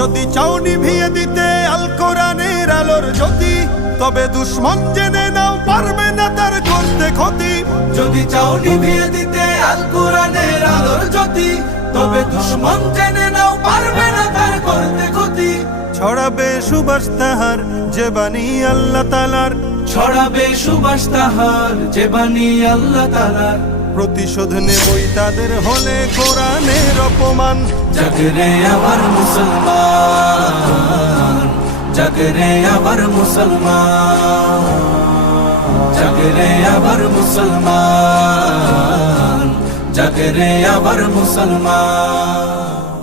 যদি চাও নিভিয়ে দিতে আল কোরআনের আলোর জ্যোতি তবে দুশ্মন জেনে নাও পারবে না তার করতে ক্ষতি। যদি চাও নিভিয়ে দিতে আল কোরআনের আলোর জ্যোতি তবে দুশ্মন জেনে নাও পারবে না তার করতে ক্ষতি। ছড়াবে সুবাস তাহার যে বাণী আল্লাহ তালার। ছড়াবে সুবাস তাহার যে বাণী আল্লাহ তালার। প্রতিশোধ নেবই তাদের হলে কোরআনের অপমান। জাগরে আবার মুসলমান। জাগরে আবার মুসলমান জাগরে আবার মুসলমান জাগরে আবার মুসলমান।